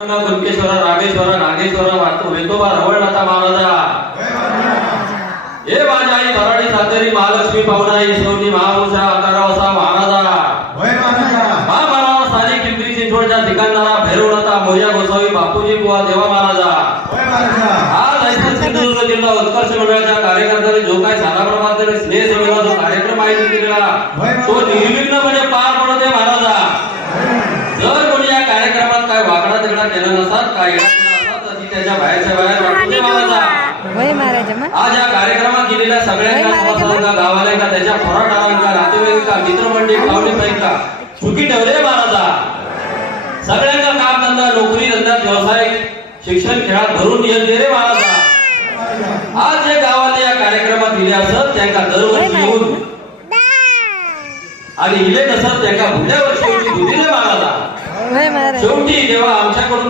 कुणकेश्वर रामेश्वर नागेश्वर वाटतो वेतोबा रवळनाथा महाराजा हे माझ्या आई भराडी सातेरी महालक्ष्मी पाहुणा इसवणी महापुरुषा अकरावसा महाराजा महामानव स्थानिक पिंपरी चिंचवडच्या ठिकाणणारा भैरवनाथा मोर्या गोसावी बापूजी बुवा देवा महाराजा आज ऐकत सिंधुदुर्ग जिल्हा उत्कर्ष मंडळाच्या कार्यकर्त्यांनी जो काही साराप्रमाणे स्नेह सेवेला जो कार्यक्रम आयोजित केलेला तो निर्विघ्नपणे पार पडत आहे महाराजा। जर कोणी या कार्यक्रमात काय वाकडा तिकडा केला नसतात काय त्याच्या बाहेरच्या बाहेर वाटते महाराजा। आज या कार्यक्रमात गेलेल्या सगळ्यांना सभासदांना गावाल्यांना त्याच्या पोराटारांना नातेवाईकांना मित्रमंडळी पाहुणेपैका सुखी ठेवले महाराजा। सगळ्यांना काम धंदा नोकरी धंदा व्यवसाय शिक्षण खेळात भरून येते रे महाराजा। आज जे गावाले या कार्यक्रमात दिले असत त्यांना दरवर्षी येऊन आणि इले नसत त्यांना पुढल्या वर्षी दिले महाराजा। शेवटी जेव्हा आमच्याकडून